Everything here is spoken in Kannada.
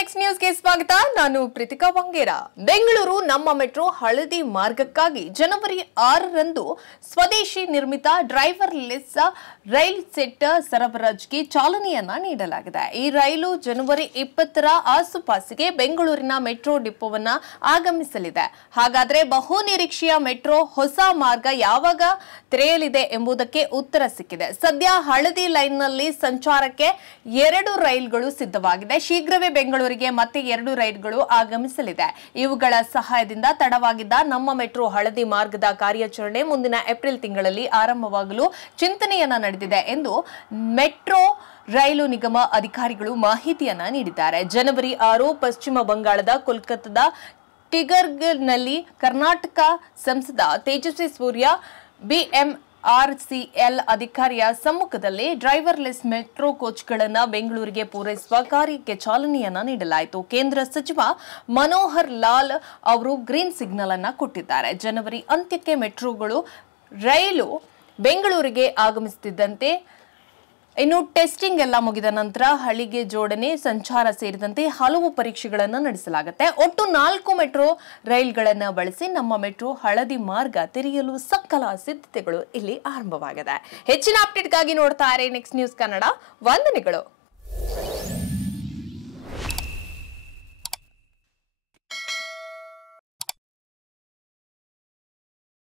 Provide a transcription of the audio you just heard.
ನೆಕ್ಸ್ಟ್ ನ್ಯೂಸ್ಗೆ ಸ್ವಾಗತ. ನಾನು ಪ್ರೀತಿಕಾ ಬಂಗೇರ. ಬೆಂಗಳೂರು ನಮ್ಮ ಮೆಟ್ರೋ ಹಳದಿ ಮಾರ್ಗಕ್ಕಾಗಿ ಜನವರಿ 6ರಂದು ಸ್ವದೇಶಿ ನಿರ್ಮಿತ ಡ್ರೈವರ್ಲೆಸ್ ರೈಲ್ ಸೆಟ್ ಸರಬರಾಜಿಗೆ ಚಾಲನೆಯನ್ನ ನೀಡಲಾಗಿದೆ. ಈ ರೈಲು ಜನವರಿ 20ರ ಆಸುಪಾಸಿಗೆ ಬೆಂಗಳೂರಿನ ಮೆಟ್ರೋ ಡಿಪೋವನ್ನ ಆಗಮಿಸಲಿದೆ. ಹಾಗಾದ್ರೆ ಬಹು ನಿರೀಕ್ಷೆಯ ಮೆಟ್ರೋ ಹೊಸ ಮಾರ್ಗ ಯಾವಾಗ ತೆರೆಯಲಿದೆ ಎಂಬುದಕ್ಕೆ ಉತ್ತರ ಸಿಕ್ಕಿದೆ. ಸದ್ಯ ಹಳದಿ ಲೈನ್ನಲ್ಲಿ ಸಂಚಾರಕ್ಕೆ 2 ರೈಲ್ಗಳು ಸಿದ್ಧವಾಗಿದೆ. ಶೀಘ್ರವೇ ಬೆಂಗಳೂರಿಗೆ ಮತ್ತೆ 2 ರೈಲ್ಗಳು ಆಗಮಿಸಲಿದೆ. ಇವುಗಳ ಸಹಾಯದಿಂದ ತಡವಾಗಿದ್ದ ನಮ್ಮ ಮೆಟ್ರೋ ಹಳದಿ ಮಾರ್ಗದ ಕಾರ್ಯಾಚರಣೆ ಮುಂದಿನ ಏಪ್ರಿಲ್ ತಿಂಗಳಲ್ಲಿ ಆರಂಭವಾಗಲು ಚಿಂತನೆಯನ್ನ ನಡೆದಿದೆ ಎಂದು ಮೆಟ್ರೋ ರೈಲು ನಿಗಮ ಅಧಿಕಾರಿಗಳು ಮಾಹಿತಿಯನ್ನ ನೀಡಿದ್ದಾರೆ. ಜನವರಿ 6 ಪಶ್ಚಿಮ ಬಂಗಾಳದ ಕೋಲ್ಕತ್ತಾದ ಟಿಗರ್ನಲ್ಲಿ ಕರ್ನಾಟಕ ಸಂಸದ ತೇಜಸ್ವಿ ಸೂರ್ಯ BMRCL ಅಧಿಕಾರಿಯ ಸಮ್ಮುಖದಲ್ಲಿ ಡ್ರೈವರ್ಲೆಸ್ ಮೆಟ್ರೋ ಕೋಚ್ಗಳನ್ನು ಬೆಂಗಳೂರಿಗೆ ಪೂರೈಸುವ ಕಾರ್ಯಕ್ಕೆ ಚಾಲನೆಯನ್ನ ನೀಡಲಾಯಿತು. ಕೇಂದ್ರ ಸಚಿವ ಮನೋಹರ್ ಲಾಲ್ ಅವರು ಗ್ರೀನ್ ಸಿಗ್ನಲ್ ಅನ್ನ ಕೊಟ್ಟಿದ್ದಾರೆ. ಜನವರಿ ಅಂತ್ಯಕ್ಕೆ ಮೆಟ್ರೋಗಳು ರೈಲು ಬೆಂಗಳೂರಿಗೆ ಆಗಮಿಸುತ್ತಿದ್ದಂತೆ ಇನ್ನು ಟೆಸ್ಟಿಂಗ್ ಎಲ್ಲ ಮುಗಿದ ನಂತರ ಹಳಿಗೆ ಜೋಡಣೆ, ಸಂಚಾರ ಸೇರಿದಂತೆ ಹಲವು ಪರೀಕ್ಷೆಗಳನ್ನು ನಡೆಸಲಾಗುತ್ತೆ. ಒಟ್ಟು 4 ಮೆಟ್ರೋ ರೈಲ್ಗಳನ್ನು ಬಳಸಿ ನಮ್ಮ ಮೆಟ್ರೋ ಹಳದಿ ಮಾರ್ಗ ತೆರೆಯಲು ಸಕಲ ಸಿದ್ಧತೆಗಳು ಇಲ್ಲಿ ಆರಂಭವಾಗಿದೆ. ಹೆಚ್ಚಿನ ಅಪ್ಡೇಟ್ಗಾಗಿ ನೋಡ್ತಾ ಇರಿ ನೆಕ್ಸ್ಟ್ ನ್ಯೂಸ್ ಕನ್ನಡ. ವಂದನೆಗಳು.